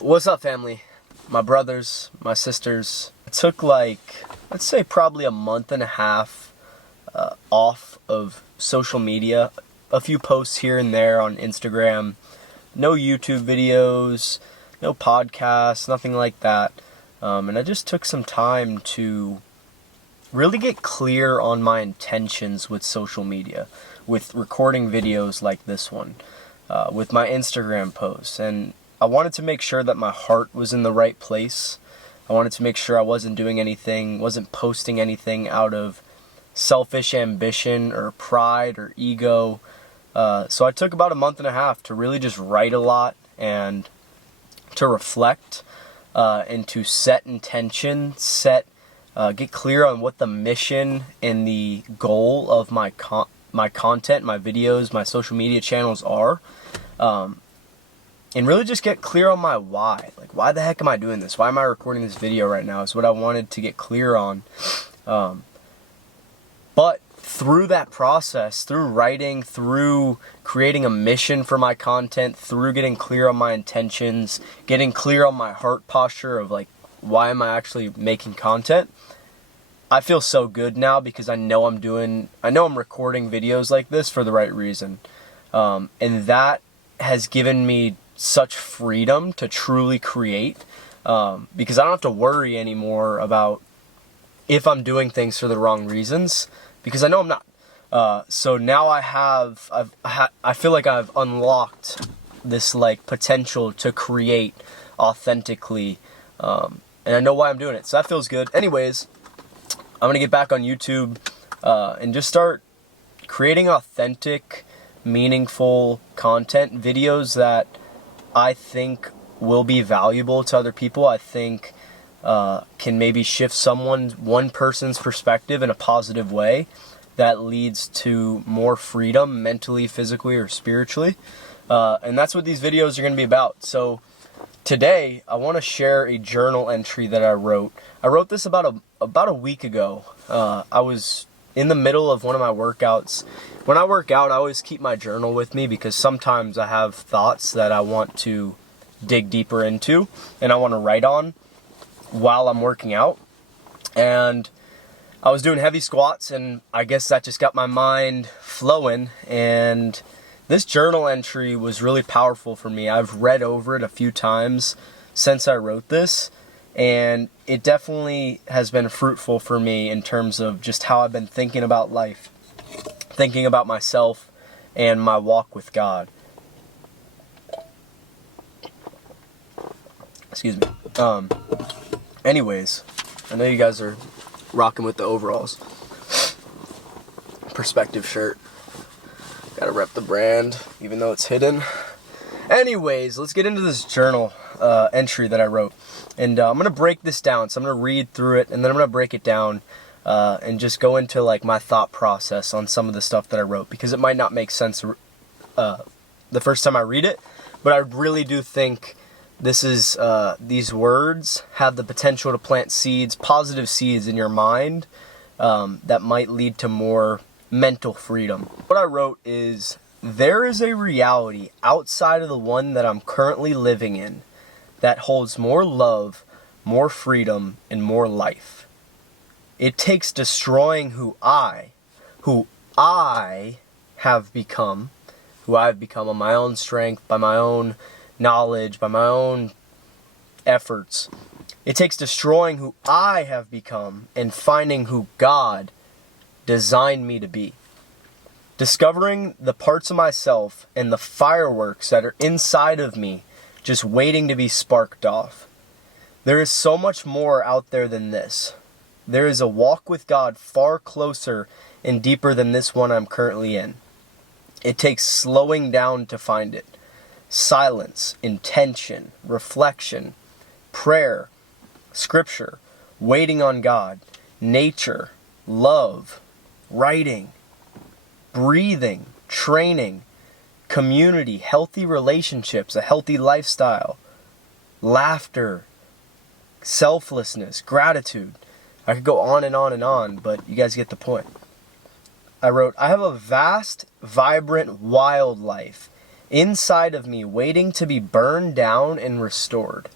What's up, family? My brothers, my sisters. It took let's say probably a month and a half off of social media. A few posts here and there on Instagram. No YouTube videos, no podcasts, nothing like that. And I just took some time to really get clear on my intentions with social media, with recording videos like this one, with my Instagram posts. And I wanted to make sure that my heart was in the right place. I wanted to make sure I wasn't doing anything, wasn't posting anything out of selfish ambition or pride or ego. So I took about a month and a half to really just write a lot and to reflect and to set intention, get clear on what the mission and the goal of my content, my videos, my social media channels are. And really just get clear on my why. Like, why the heck am I doing this? Why am I recording this video right now? Is what I wanted to get clear on. But through that process, through writing, through creating a mission for my content, through getting clear on my intentions, getting clear on my heart posture of like, why am I actually making content? I feel so good now because I know I'm recording videos like this for the right reason. And that has given me such freedom to truly create, because I don't have to worry anymore about if I'm doing things for the wrong reasons, because I know I'm not. So now I feel like I've unlocked this like potential to create authentically, and I know why I'm doing it. So that feels good. Anyways, I'm gonna get back on YouTube and just start creating authentic, meaningful content, videos that I think will be valuable to other people. I think can maybe shift one person's perspective in a positive way that leads to more freedom mentally, physically, or spiritually. And that's what these videos are going to be about. So today I want to share a journal entry that I wrote. I wrote this about a week ago. I was in the middle of one of my workouts. When I work out, I always keep my journal with me because sometimes I have thoughts that I want to dig deeper into and I want to write on while I'm working out. And I was doing heavy squats, and I guess that just got my mind flowing, and this journal entry was really powerful for me. I've read over it a few times since I wrote this, and it definitely has been fruitful for me in terms of just how I've been thinking about life, thinking about myself and my walk with God. Excuse me. Anyways, I know you guys are rocking with the overalls. Perspective shirt. Gotta rep the brand, even though it's hidden. Anyways, let's get into this journal entry that I wrote. And I'm gonna break this down. So I'm gonna read through it, and then I'm gonna break it down and just go into like my thought process on some of the stuff that I wrote, because it might not make sense the first time I read it, but I really do think these words have the potential to plant seeds, positive seeds in your mind that might lead to more mental freedom. What I wrote is, there is a reality outside of the one that I'm currently living in that holds more love, more freedom, and more life. It takes destroying who I have become, who I've become on my own strength, by my own knowledge, by my own efforts. It takes destroying who I have become and finding who God designed me to be. Discovering the parts of myself and the fireworks that are inside of me just waiting to be sparked off. There is so much more out there than this. There is a walk with God far closer and deeper than this one I'm currently in. It takes slowing down to find it. Silence, intention, reflection, prayer, scripture, waiting on God, nature, love, writing, breathing, training, community, healthy relationships, a healthy lifestyle, laughter, selflessness, gratitude. I could go on and on and on, but you guys get the point. I wrote, I have a vast, vibrant, wild life, inside of me, waiting to be burned down and restored.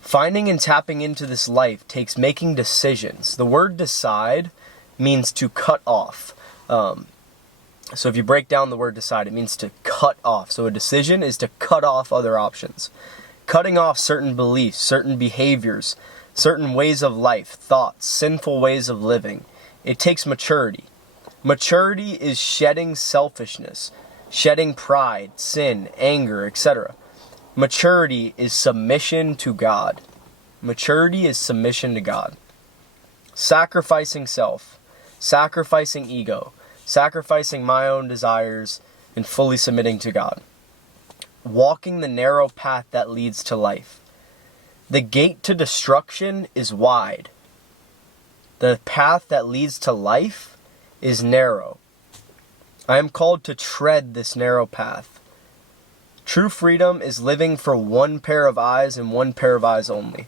Finding and tapping into this life takes making decisions. The word decide means to cut off. So if you break down the word decide, it means to cut off. So a decision is to cut off other options. Cutting off certain beliefs, certain behaviors, certain ways of life, thoughts, sinful ways of living. It takes maturity. Maturity is shedding selfishness, shedding pride, sin, anger, etc. Maturity is submission to God. Maturity is submission to God. Sacrificing self, sacrificing ego, sacrificing my own desires, and fully submitting to God. Walking the narrow path that leads to life. The gate to destruction is wide. The path that leads to life is narrow. I am called to tread this narrow path. True freedom is living for one pair of eyes and one pair of eyes only.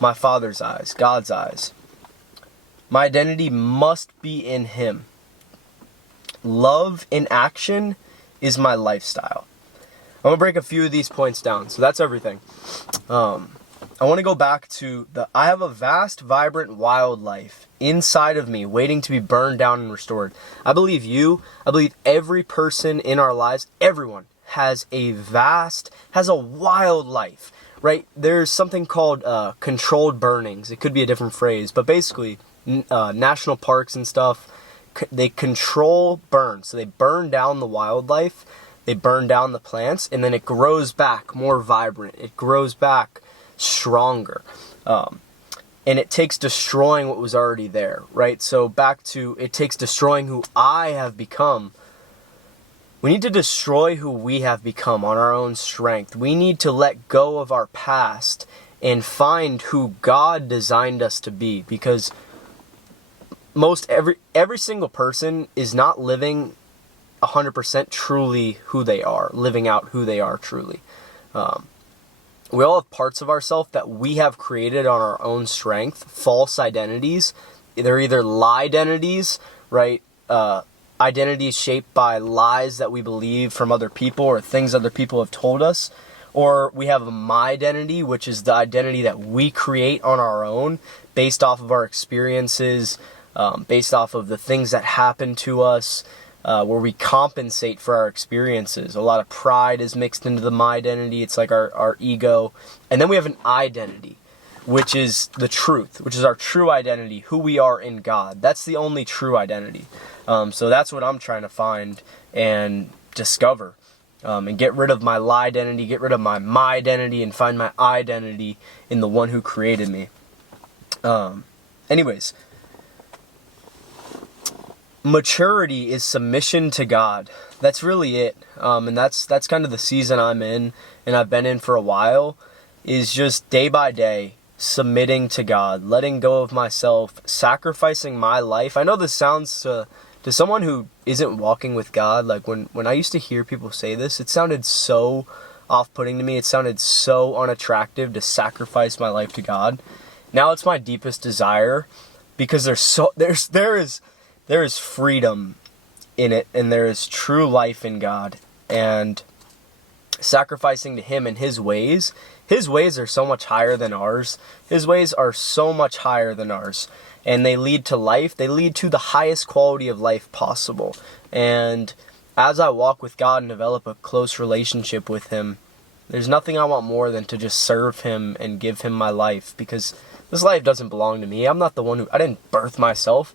My Father's eyes, God's eyes. My identity must be in Him. Love in action is my lifestyle. I'm going to break a few of these points down. So that's everything. I want to go back to I have a vast, vibrant, wild life inside of me waiting to be burned down and restored. I believe every person in our lives, everyone has a wild life, right? There's something called controlled burnings. It could be a different phrase, but basically national parks and stuff, they control burn. So they burn down the wildlife, they burn down the plants, and then it grows back more vibrant. It grows back stronger. And it takes destroying what was already there, right? So back to, it takes destroying who I have become. We need to destroy who we have become on our own strength. We need to let go of our past and find who God designed us to be, because every single person is not living 100% truly who they are, living out who they are truly. We all have parts of ourselves that we have created on our own strength, false identities. They're either lie identities, right? Identities shaped by lies that we believe from other people or things other people have told us. Or we have a my identity, which is the identity that we create on our own based off of our experiences, based off of the things that happen to us, where we compensate for our experiences. A lot of pride is mixed into the my identity. It's like our ego. And then we have an identity, which is the truth, which is our true identity, who we are in God. That's the only true identity. So that's what I'm trying to find and discover, and get rid of my lie identity, get rid of my identity, and find my identity in the one who created me. Anyways, maturity is submission to God. That's really it. And that's kind of the season I'm in, and I've been in for a while, is just day by day submitting to God, letting go of myself, sacrificing my life. I know this sounds to someone who isn't walking with God, like when I used to hear people say this, it sounded so off-putting to me. It sounded so unattractive to sacrifice my life to God. Now it's my deepest desire, because there is freedom in it, and there is true life in God, and sacrificing to Him and His ways are so much higher than ours. His ways are so much higher than ours, and they lead to life. They lead to the highest quality of life possible. And as I walk with God and develop a close relationship with Him, there's nothing I want more than to just serve Him and give Him my life, because this life doesn't belong to me. I'm not the one I didn't birth myself.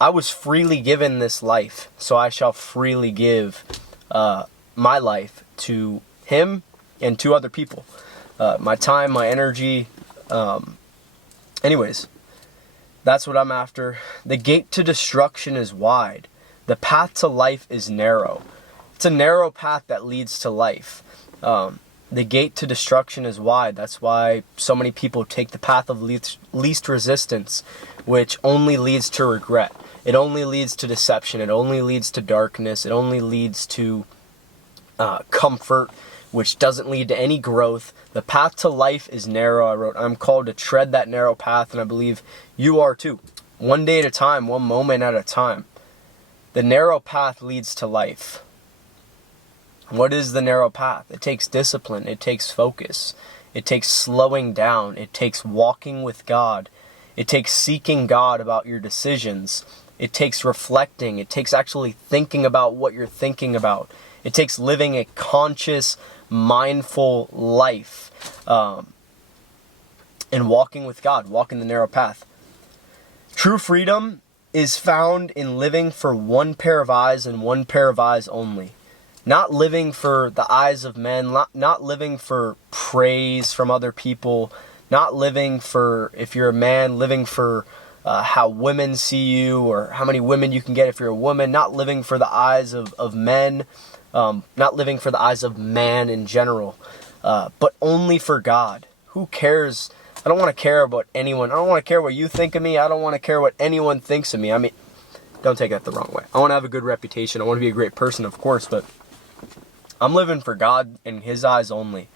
I was freely given this life, so I shall freely give my life to Him and to other people. My time, my energy. Anyways, that's what I'm after. The gate to destruction is wide. The path to life is narrow. It's a narrow path that leads to life. The gate to destruction is wide. That's why so many people take the path of least resistance, which only leads to regret. It only leads to deception. It only leads to darkness. It only leads to comfort, which doesn't lead to any growth. The path to life is narrow. I wrote, I'm called to tread that narrow path, and I believe you are too. One day at a time, one moment at a time. The narrow path leads to life. What is the narrow path? It takes discipline. It takes focus. It takes slowing down. It takes walking with God. It takes seeking God about your decisions. It takes reflecting. It takes actually thinking about what you're thinking about. It takes living a conscious, mindful life, and walking with God, walking the narrow path. True freedom is found in living for one pair of eyes and one pair of eyes only. Not living for the eyes of men, not living for praise from other people, not living for, if you're a man, living for how women see you or how many women you can get if you're a woman, not living for the eyes of men, not living for the eyes of man in general, but only for God. Who cares? I don't want to care about anyone. I don't want to care what you think of me. I don't want to care what anyone thinks of me. I mean, don't take that the wrong way. I want to have a good reputation. I want to be a great person, of course, but I'm living for God and His eyes only.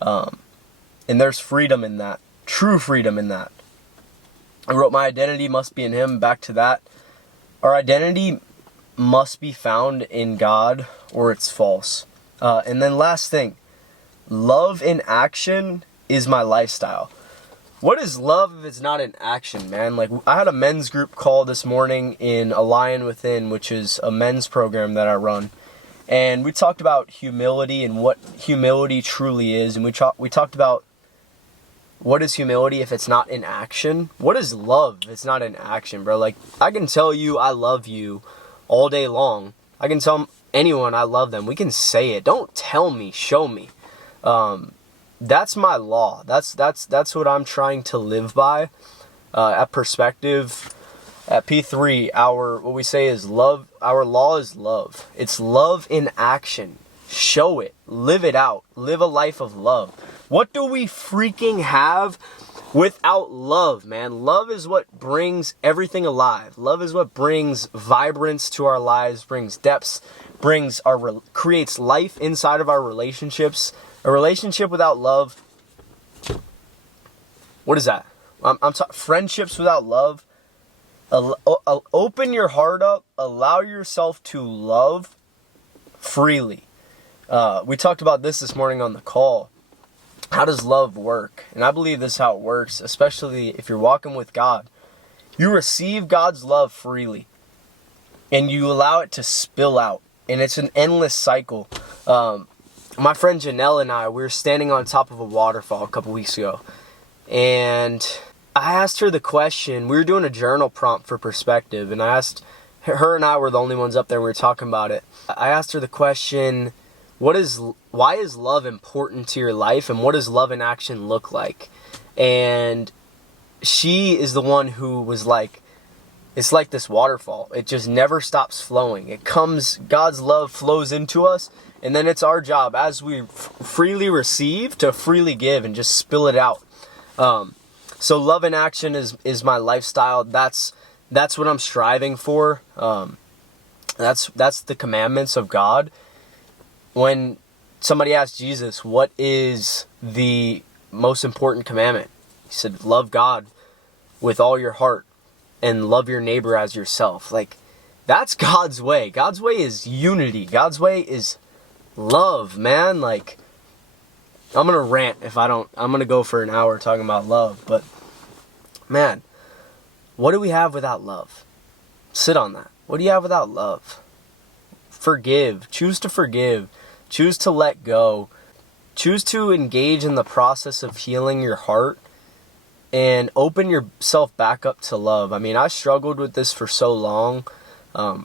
And there's freedom in that. True freedom in that. I wrote my identity must be in Him. Back to that. Our identity must be found in God or it's false. And then last thing. Love in action is my lifestyle. What is love if it's not in action, man? Like, I had a men's group call this morning in A Lion Within, which is a men's program that I run. And we talked about humility and what humility truly is. And we talked about what is humility if it's not in action? What is love if it's not in action, bro? Like, I can tell you I love you all day long. I can tell anyone I love them. We can say it. Don't tell me, show me. That's my law. That's what I'm trying to live by. At Perspective, at P3, what we say is love. Our law is love. It's love in action. Show it. Live it out. Live a life of love. What do we freaking have without love, man? Love is what brings everything alive. Love is what brings vibrance to our lives, brings depths, creates life inside of our relationships. A relationship without love, what is that? I'm talking friendships without love. Open your heart up. Allow yourself to love freely. We talked about this morning on the call. How does love work? And I believe this is how it works, especially if you're walking with God. You receive God's love freely, and you allow it to spill out. And it's an endless cycle. My friend Janelle and I, we were standing on top of a waterfall a couple weeks ago. And I asked her the question, we were doing a journal prompt for Perspective, and I asked, her and I were the only ones up there, and we were talking about it. I asked her the question, why is love important to your life, and what does love in action look like? And she is the one who was like, it's like this waterfall. It just never stops flowing. It comes, God's love flows into us, and then it's our job as we freely receive to freely give and just spill it out. So love in action is my lifestyle. That's what I'm striving for. That's the commandments of God. When somebody asked Jesus, what is the most important commandment? He said, love God with all your heart and love your neighbor as yourself. Like, that's God's way. God's way is unity. God's way is love, man. Like, I'm gonna rant if I don't. I'm gonna go for an hour talking about love. But man, what do we have without love? Sit on that. What do you have without love? Forgive. Choose to forgive. Choose to let go. Choose to engage in the process of healing your heart and open yourself back up to love. I mean, I struggled with this for so long.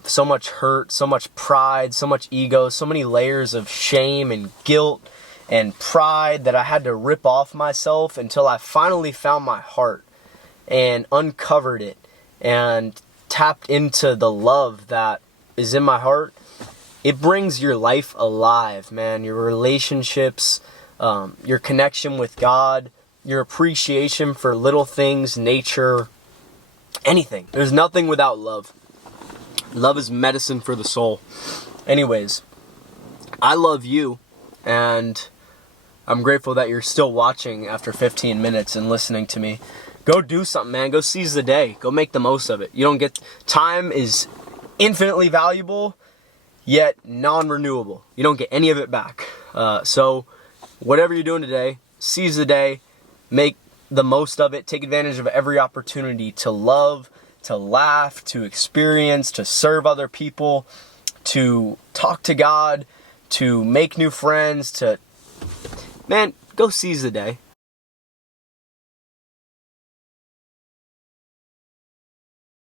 So much hurt, so much pride, so much ego, so many layers of shame and guilt and pride that I had to rip off myself until I finally found my heart and uncovered it and tapped into the love that is in my heart. It brings your life alive, man. Your relationships, your connection with God, your appreciation for little things, nature, anything. There's nothing without love. Love is medicine for the soul. Anyways, I love you, and I'm grateful that you're still watching after 15 minutes and listening to me. Go do something, man. Go seize the day. Go make the most of it. Time is infinitely valuable. yet non-renewable. You don't get any of it back. So whatever you're doing today, seize the day, make the most of it, take advantage of every opportunity to love, to laugh, to experience, to serve other people, to talk to God, to make new friends, man, go seize the day.